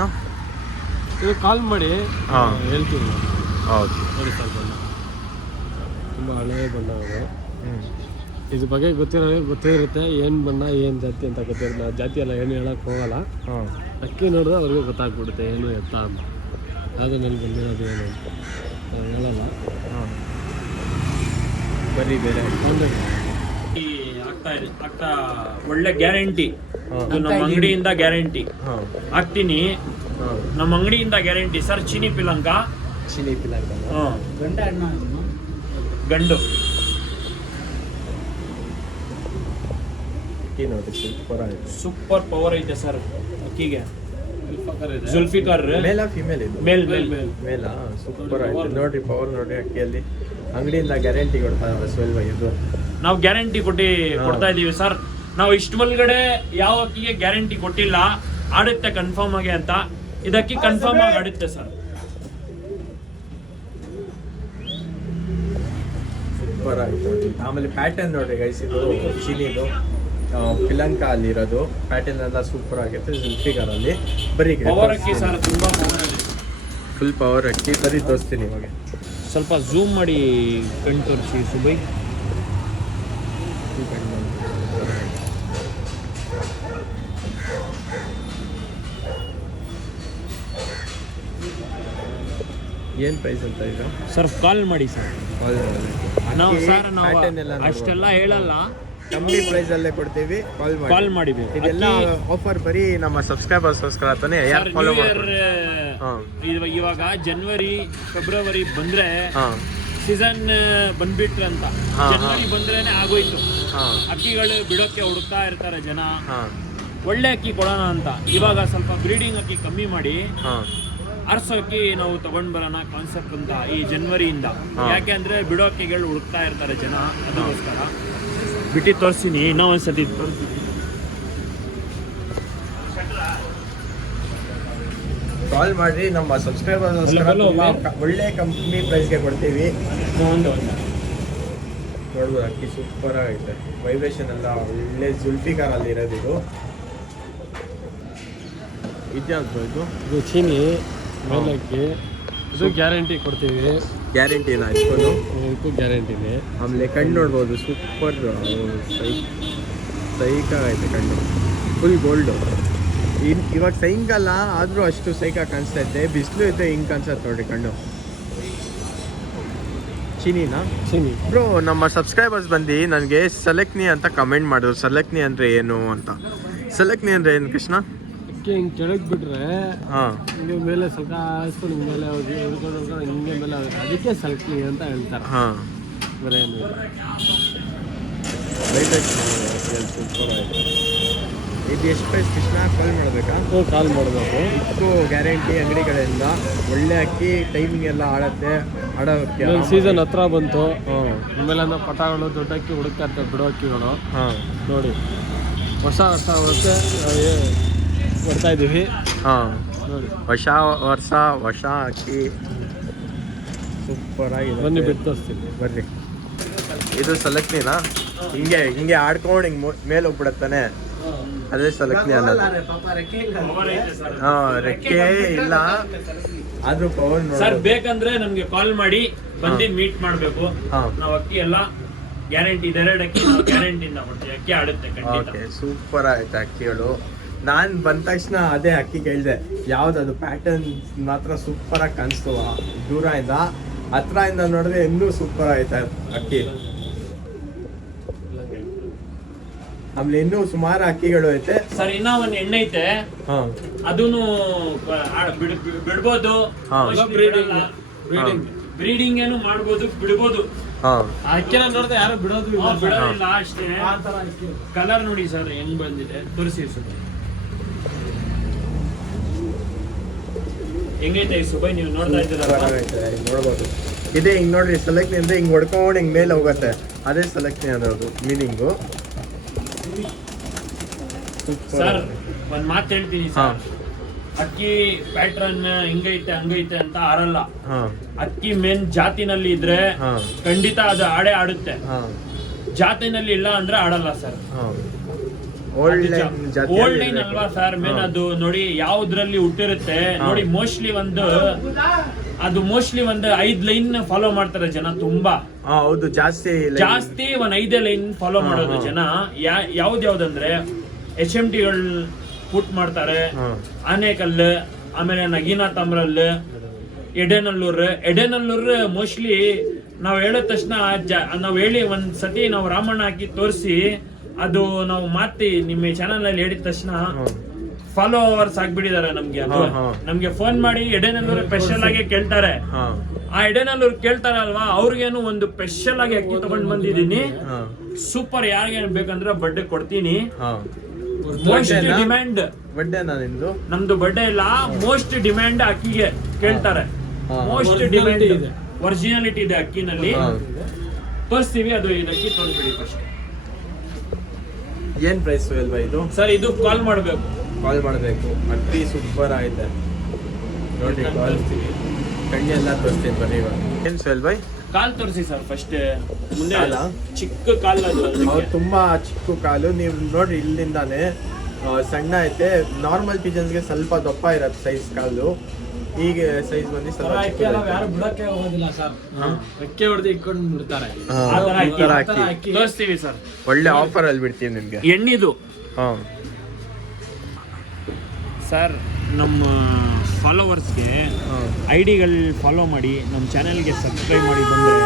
ಇದು ಕಾಲ್ ಮಾಡಿ ಹಾಂ ಹೇಳ್ತೀನಿ. ಹೌದು. ನೋಡಿ ಸರ್, ಬಣ್ಣ ತುಂಬ ಹಳೆಯ ಬಣ್ಣ ಅದು. ಹ್ಞೂ ಇದ್ರ ಬಗ್ಗೆ ಗೊತ್ತೇ ಇರುತ್ತೆ, ಏನು ಬಣ್ಣ ಏನು ಜಾತಿ ಅಂತ ಗೊತ್ತಿರುತ್ತೆ. ನಾವು ಜಾತಿ ಎಲ್ಲ ಏನು ಹೇಳಕ್ಕೆ ಹೋಗಲ್ಲ. ಹಾಂ ಅಕ್ಕಿ ನೋಡಿದ್ರೆ ಅವ್ರಿಗೆ ಗೊತ್ತಾಗ್ಬಿಡುತ್ತೆ ಏನು ಎತ್ತ ಅಂತ, ಯಾವುದೇ ಮೇಲೆ ಬಂದಿರೋದು ಏನು ಅಂತ ನಾವು ಹೇಳಲ್ಲ. ಹಾಂ ಬರೀ ಬೇರೆ ಆಗ್ತಾ ಒಳ್ಳೆ ಗ್ಯಾರಂಟಿ. ನಮ್ಮ ಅಂಗಡಿಯಿಂದ ಗ್ಯಾರಂಟಿ ಹಾಂ ಹಾಕ್ತೀನಿ. ಹಾಂ ನಮ್ಮ ಅಂಗಡಿಯಿಂದ ಗ್ಯಾರಂಟಿ ಸರ್. ಚೀನಿ ಪಿಲಂಕ ಚಿನಿ ಪಿಲಾಕ ಗಂಡ ಅಣ್ಣ ಗಂಡು ಅಕ್ಕಿ ನೋಡಿ ಸೂಪರ್ ಆಗಿದೆ. ಸೂಪರ್ ಪವರ್ ಐತೆ ಸರ್ ಅಕ್ಕಿಗೆ. ಜುಲ್ಫಿಕಾರ್ ಮೇಲಾ ಫಿಮೇಲ್ ಇದು? ಮೇಲ್ ಮೇಲಾ? ಸೂಪರ್ ಆಗಿದೆ ನೋಡ್ರಿ, ಪವರ್ ನೋಡ್ರಿ ಅಕ್ಕಿಯಲ್ಲಿ. ಅಂಗಡಿಯಿಂದ ಗ್ಯಾರಂಟಿ ಕೊಡ್ತಾರೆ ಸುಹೇಲ್ ಭಾಯ್ ಇದು. ನಾವು ಗ್ಯಾರಂಟಿ ಕೊಡ್ತಾ ಇದೀವಿ ಸರ್. ನಾವು ಇಷ್ಟು ಒಳಗಡೆ ಯಾವ ಅಕ್ಕಿಗೆ ಗ್ಯಾರಂಟಿ ಕೊಟ್ಟಿಲ್ಲ, ಆಡುತ್ತೆ ಕನ್ಫರ್ಮ್ ಆಗಿ ಅಂತ. ಇದಕ್ಕಿ ಕನ್ಫರ್ಮ್ ಆಗಿ ಆಡುತ್ತೆ ಸರ್. ಸೂಪರ್ ಆಗಿದೆ ನೋಡಿ. ಆಮೇಲೆ ಪ್ಯಾಟರ್ನ್ ನೋಡ್ರಿ ಗೈಸ್, ಇದು ಚಿನಿದು ಪಿಲಂಕ ಅಲ್ಲಿರೋದು ಪ್ಯಾಟರ್ನ್ ಎಲ್ಲ ಸೂಪರ್ ಆಗೈತೆ. ಜುಲ್ಫಿಕಾರ್ ಅಲ್ಲಿ ಬರೀ ಪವರ್ ಅಕ್ಕಿ ಸರ್, ತುಂಬಾ ಪವರ್ ಇದೆ. ಫುಲ್ ಪವರ್ ಅಕ್ಕಿ ಬರೀ ತೋರಿಸ್ತೀನಿ ಇವಾಗ. ಸ್ವಲ್ಪ ಝೂಮ್ ಮಾಡಿ ಕಣ್ ತೋರಿಸಿ ಸುಬೈ. ಏನು ಪ್ರೈಸ್ ಅಂತ ಇದು ಸರ್ ಕಾಲ್ ಮಾಡಿ ಸರ್. ನಾವು ಸರ್ ನಾವು ಪ್ಯಾಟರ್ನ್ ಎಲ್ಲ ಅಷ್ಟೆಲ್ಲ ಹೇಳಲ್ಲ, ಕಮ್ಮಿ ಪ್ರೈಸ್ ಅಲ್ಲೇ ಕೊಡ್ತೀವಿ. ಕಾಲ್ ಮಾಡಿ. ಇದೆಲ್ಲ ಆಫರ್ ಬರೀ ನಮ್ಮ ಸಬ್ಸ್ಕ್ರೈಬರ್ಸ್ಗೋಸ್ಕರ ಅಂತಾನೆ. ಯಾರು ಫಾಲೋ ಮಾಡ್ತಾರೆ ಇವಾಗ ಜನವರಿ ಫೆಬ್ರವರಿ ಬಂದ್ರೆ ಸೀಸನ್ ಬಂದ್ಬಿಟ್ರೆ ಅಂತ. ಜನವರಿ ಬಂದ್ರೇನೆ ಆಗೋಯ್ತು. ಅಕ್ಕಿಗಳು ಬಿಡೋಕ್ಕೆ ಹುಡುಕ್ತಾ ಇರ್ತಾರೆ ಜನ, ಒಳ್ಳೆ ಅಕ್ಕಿ ಕೊಡೋಣ ಅಂತ. ಇವಾಗ ಸ್ವಲ್ಪ ಬ್ರೀಡಿಂಗ್ ಅಕ್ಕಿ ಕಮ್ಮಿ ಮಾಡಿ ಅರಸೋ ಅಕ್ಕಿ ನಾವು ತಗೊಂಡ್ ಬರೋಣ ಕಾನ್ಸೆಪ್ಟ್ ಅಂತ ಈ ಜನವರಿಯಿಂದ. ಯಾಕೆ ಅಂದ್ರೆ ಬಿಡೋ ಅಕ್ಕಿಗಳು ಹುಡುಕ್ತಾ ಇರ್ತಾರೆ ಜನ, ಅದಕ್ಕೋಸ್ಕರ ಬಿಟ್ಟು ತೋರಿಸ್ತೀನಿ. ಇನ್ನೂ ಒಂದ್ಸತಿ ತೋರಿಸ್ತೀನಿ. ಕಾಲ್ ಮಾಡ್ರಿ, ನಮ್ಮ ಸಬ್ಸ್ಕ್ರೈಬರ್ಸ್ ಒಳ್ಳೆ ಕಮ್ಮಿ ಪ್ರೈಸ್ಗೆ ಕೊಡ್ತೀವಿ. ನೋಡ್ಬೋದು ಅಕ್ಕಿ ಸೂಪರ್ ಆಗೈತೆ, ವೈಬ್ರೇಷನ್ ಎಲ್ಲ ಒಳ್ಳೆ ಜುಲ್ಫಿಕಾರ್ ಅಲ್ಲಿ ಇರೋದು. ಇದ್ಯಾವುದು ಇದು ಚೀನಿ ಮೇಲಕ್ಕಿ, ಇದು ಗ್ಯಾರಂಟಿ ಕೊಡ್ತೀವಿ. ಗ್ಯಾರಂಟಿನ ಇಟ್ಕೊಂಡು ಇದಕ್ಕೂ ಗ್ಯಾರಂಟಿನೇ. ಆಮೇಲೆ ಕಣ್ಣು ನೋಡ್ಬೋದು, ಸೂಪರ್ ಸೈಕಾಗೈತೆ ಕಣ್ಣು, ಫುಲ್ ಗೋಲ್ಡು. ಇವಾಗ ಸಾಯಂಕಾಲ ಆದರೂ ಅಷ್ಟು ಸೈಕ ಕಾಣಿಸ್ತಾ ಇದ್ದೆ, ಬಿಸಿಲು ಇದ್ದೆ ಹಿಂಗೆ ಕಾಣಿಸುತ್ತೆ ನೋಡ್ರಿ ಕಣ್ಣು. ಚೀನಿನಾ? ಚೀನಿ ಬ್ರೋ, ನಮ್ಮ ಸಬ್ಸ್ಕ್ರೈಬರ್ಸ್ ಬಂದು ನನಗೆ ಸೆಲೆಕ್ಟ್ನಿ ಅಂತ ಕಮೆಂಟ್ ಮಾಡಿದ್ರು. ಸೆಲೆಕ್ಟ್ನಿ ಅಂದರೆ ಏನು ಅಂತ. ಸೆಲೆಕ್ಟ್ನಿ ಅಂದರೆ ಏನು ಕೃಷ್ಣ? ಅಕ್ಕಿ ಹಿಂಗೆ ಕೆಳಗೆ ಬಿಟ್ರೆ ಹಾಂ, ಹಿಂಗೆ ಮೇಲೆ ಸ್ವಲ್ಪ ಹಾಸ್ಕೊಂಡು ಹಿಂಗೆ ಮೇಲೆ ಹಿಡ್ಕೊಂಡು ಹಿಂಗೆ ಮೇಲೆ ಆಗುತ್ತೆ, ಅದಕ್ಕೆ ಸಲ್ಕಿ ಅಂತ ಹೇಳ್ತಾರೆ. ಹಾಂ, ಬೇರೆ ಏನು ಸೂಪರ್ ಆಯಿತು. ಇದು ಎಷ್ಟು ಪ್ರೈಸ್ ಕೃಷ್ಣ? ಕಾಲ್ ಮಾಡಬೇಕಾ? ಕಾಲ್ ಮಾಡಬೇಕು. ಇದಕ್ಕೂ ಗ್ಯಾರಂಟಿ ಅಂಗಡಿಗಳಿಂದ. ಒಳ್ಳೆ ಅಕ್ಕಿ, ಟೈಮಿಂಗ್ ಎಲ್ಲ ಆಡತ್ತೆ, ಆಡೋಕ್ಕೆ. ಸೀಸನ್ ಹತ್ರ ಬಂತು. ಆಮೇಲೆ ಅಂದ್ರೆ ಪಟಾಗಳು ದೊಡ್ಡ ಅಕ್ಕಿ ಹುಡುಕ್ತಾ ಇರ್ತವೆ, ಬಿಡೋ ಅಕ್ಕಿಗಳು. ಹಾಂ, ನೋಡಿ ಹೊಸ ವರ್ಷ ಕೊಡ್ತಾ ಇದ್ದೀವಿ. ಹಾಂ, ನೋಡಿ ಹೊಸ ವರ್ಷ ಹೊಸ ಅಕ್ಕಿ ಸೂಪರ್ ಆಗಿದೆ. ಬನ್ನಿ ಬಿಟ್ಟು ತೋರಿಸ್ತೀನಿ ಬರ್ರಿ. ಇದು ಸಲಕ್ನಿನಾ? ಹಿಂಗೆ ಆಡ್ಕೊಂಡು ಹಿಂಗೆ ಮೇಲೆ ಹೋಗ್ಬಿಡತ್ತಾನೆ, ಅದೇ ಸಲಕ್ನಿ ಅನ್ನೋದು. ಹಾಂ, ರೆಕ್ಕೆ ಇಲ್ಲ ಆದ್ರೂ ಪವರ್ ಸರ್. ಬೇಕಂದ್ರೆ ನಮ್ಗೆ ಕಾಲ್ ಮಾಡಿ ಬಂದು ಮೀಟ್ ಮಾಡ್ಬೇಕು. ನಾವು ಅಕ್ಕಿ ಎಲ್ಲ ಗ್ಯಾರಂಟಿ, ಇದೆರಡು ಅಕ್ಕಿ ನಾವು ಗ್ಯಾರಂಟಿಯಿಂದ ಕೊಡ್ತೀವಿ. ಅಕ್ಕಿ ಆಡುತ್ತೆ ಖಂಡಿತ. ಓಕೆ, ಸೂಪರ್ ಆಯ್ತು ಅಕ್ಕಿಗಳು. ನಾನು ಬಂದ ತಕ್ಷಣ ಅದೇ ಅಕ್ಕಿ ಕೇಳಿದೆ, ಯಾವ್ದದು ಪ್ಯಾಟರ್ನ್ ಮಾತ್ರ ಸೂಪರ್ ಆಗಿ ಕಾಣಿಸ್ತು. ದೂರದಿಂದ ಹತ್ರದಿಂದ ನೋಡಿದ್ರೆ ಇನ್ನೂ ಸೂಪರ್ ಆಯ್ತು ಅಕ್ಕಿ. ಆಮೇಲೆ ಇನ್ನೂ ಸುಮಾರು ಅಕ್ಕಿಗಳು ಐತೆ ಸರ್. ಇನ್ನ ಒಂದ್ ಎಣ್ಣೆ ಐತೆ, ಅದೂನು ಬಿಡ್ಬೋದು. ಬ್ರೀಡಿಂಗ್ ಏನು ಮಾಡ್ಬೋದು, ಬಿಡ್ಬೋದು. ಅಕ್ಕಿನ ನೋಡಿದ್ರೆ ಯಾರು ಬಿಡೋದು ಬಿಡೋದಿಲ್ಲ ಅಷ್ಟೇ. ಕಲರ್ ನೋಡಿ ಸರ್ ಹೆಂಗ್ ಬಂದಿದೆ, ತೋರಿಸಿ ಸುಬೈ. ಹೆಂಗೈತೆ ಸುಬೈ, ನೀವು ನೋಡ್ತಾ ಇದ್ದೀರಾ? ನೋಡ್ಬೋದು. ಇದೇ ಹಿಂಗ್ ನೋಡ್ರಿ, ಸೆಲೆಕ್ಟ್ನಿ ಅಂದ್ರೆ ಹಿಂಗ್ ಹೊಡ್ಕೊಂಡು ಹಿಂಗ್ ಮೇಲೆ ಹೋಗತ್ತೆ, ಅದೇ ಸೆಲೆಕ್ಟ್ನಿ ಅನ್ನೋದು ಮೀನಿಂಗು. ಸರ್ ಒಂದ್ ಮಾತು ಹೇಳ್ತೀನಿ ಸರ್, ಅಕ್ಕಿ ಪ್ಯಾಟ್ರನ್ ಹಿಂಗೈತೆ ಹಂಗೈತೆ ಅಂತ ಆರಲ್ಲ. ಅಕ್ಕಿ ಮೇನ್ ಜಾತಿನಲ್ಲಿ ಇದ್ರೆ ಖಂಡಿತ ಅದು ಆಡೇ ಆಡುತ್ತೆ. ಜಾತಿನಲ್ಲಿ ಇಲ್ಲ ಅಂದ್ರೆ ಆಡಲ್ಲ ಸರ್. ಓಲ್ಡ್ ಲೈನ್ ಅಲ್ವಾ ಸರ್ ಮೇನ್ ಅದು. ನೋಡಿ ಯಾವ್ದ್ರಲ್ಲಿ ಹುಟ್ಟಿರುತ್ತೆ ನೋಡಿ, ಮೋಸ್ಟ್ಲಿ ಒಂದು 5 ಲೈನ್ ಫಾಲೋ ಮಾಡ್ತಾರೆ ಜನ ತುಂಬಾ. ಹೌದು, ಜಾಸ್ತಿ ಒಂದ್ 5 ಲೈನ್ ಫಾಲೋ ಮಾಡೋದು ಜನ. ಯಾವ್ದಂದ್ರೆ HMTಗಳು ಪುಟ್ ಮಾಡ್ತಾರೆ, ಆನೇಕಲ್ಲು, ಆಮೇಲೆ ನಗೀನಾ ತಮ್ರಲ್, ಎಡೆನಲ್ಲೂರ್ ಮೋಸ್ಟ್ಲಿ ನಾವ್ ಹೇಳಿದ ತಕ್ಷಣ ನಾವ್ ಹೇಳಿ ಒಂದ್ ಸತಿ ನಾವು ರಾಮಣ್ಣ ಹಾಕಿ ತೋರಿಸಿ, ಅದು ನಾವು ಮಾತಿ ನಿಮ್ಮ ಚಾನಲ್ ಅಲ್ಲಿ ಹೇಳಿದ ತಕ್ಷಣ ಫಾಲೋವರ್ಸ್ ಆಗ್ಬಿಟ್ಟಿದ್ದಾರೆ ನಮ್ಗೆ ಅದು ಹಾ. ನಮ್ಗೆ ಫೋನ್ ಮಾಡಿ ಎಡೆನಲ್ಲೂರು ಸ್ಪೆಷಲ್ ಆಗಿ ಕೇಳ್ತಾರೆ. ಹಾ ಆ ಎಡೆನಲ್ಲೂರು ಕೇಳ್ತಾರೆ ಅಲ್ವಾ, ಅವ್ರಿಗೇನು ಒಂದು ಸ್ಪೆಷಲ್ ಆಗಿ ಅಕ್ಕಿ ತಗೊಂಡ್ ಬಂದಿದ್ದೀನಿ. ಹಾ ಸೂಪರ್, ಯಾರಿಗೆ ಬೇಕಂದ್ರೆ ಬರ್ಡೇ ಕೊಡ್ತೀನಿ. ಹಾ ಮೋಸ್ಟ್ ಡಿಮ್ಯಾಂಡ್ ಬಡ್ಡೆನಾ ನಿಮ್ದು? ನಮ್ದು ಬರ್ಡೇ ಇಲ್ಲ, ಮೋಸ್ಟ್ ಡಿಮ್ಯಾಂಡ್ ಅಕ್ಕಿಗೆ ಕೇಳ್ತಾರೆ. ಹಾ. ಮೋಸ್ಟ್ ಡಿಮ್ಯಾಂಡ್ ಇದೆ, ಒರಿಜಿನಾಲಿಟಿ ಇದೆ ಅಕ್ಕಿನಲ್ಲಿ. ಹಾ. ತೋರಿಸ್ತೀವಿ, ಅದು ಇದಕ್ಕೆ ತೋರಿಸ್ಬಿಡಿ ಫಸ್ಟ್. ಏನ್ ಪ್ರೈಸ್ ಸುಹೇಲ್ ಭಾಯ್ ಇದು? ಸರ್ ಇದು ಕಾಲ್ ಮಾಡಬೇಕು. ಕಾಲ್ ಮಾಡಬೇಕು. ಅಕ್ಕಿ ಸೂಪರ್ ಆಗಿದೆ ನೋಡಿ. ಕಾಲ್ ಕಣ್ಣಿ ಎಲ್ಲ ತೋರಿಸ್ತೀನಿ ಬನ್ನಿ ಇವಾಗ. ಏನ್ ಸುಹೇಲ್ ಭಾಯ್? ಕಾಲ್ ತೋರಿಸಿ ಸರ್ ಫಸ್ಟ್. ಮುಂದೆ ಕಾಲ? ಚಿಕ್ಕ ಕಾಲ್ ಅದು. ಅವ್ರು ತುಂಬಾ ಚಿಕ್ಕ ಕಾಲು. ನೀವು ನೋಡ್ರಿ ಇಲ್ಲಿಂದಾನೆ ಸಣ್ಣ ಐತೆ. ನಾರ್ಮಲ್ ಪಿಜನ್ಸ್ಗೆ ಸ್ವಲ್ಪ ದಪ್ಪ ಇರತ್ತೆ ಸೈಜ್ ಕಾಲು. ಈಗ ಸೈಜ್ ಬಂದು ಸ್ವಲ್ಪ ಅಕ್ಕಿ ಎಲ್ಲ ಯಾರು ಬಿಡಕ್ಕೆ ಹೋಗೋದಿಲ್ಲ ಸರ್. ಅಕ್ಕಿ ಹೊಡೆದು ಇಟ್ಕೊಂಡು ಬಿಡ್ತಾರೆ. ಆ ತರ ಈ ತರ ಅಕ್ಕಿ ಅಕ್ಕಿ ತೋರಿಸ್ತೀವಿ ಸರ್. ಒಳ್ಳೆ ಆಫರ್ ಅಲ್ಲಿ ಬಿಡ್ತೀವಿ ನಿಮ್ಗೆ. ಎಣ್ಣಿದು ಹಾ ಸರ್, ನಮ್ಮ ಫಾಲೋವರ್ಸ್ಗೆ ಐಡಿಗಳು ಫಾಲೋ ಮಾಡಿ, ನಮ್ಮ ಚಾನೆಲ್ಗೆ ಸಬ್ಸ್ಕ್ರೈಬ್ ಮಾಡಿ ಬಂದರೆ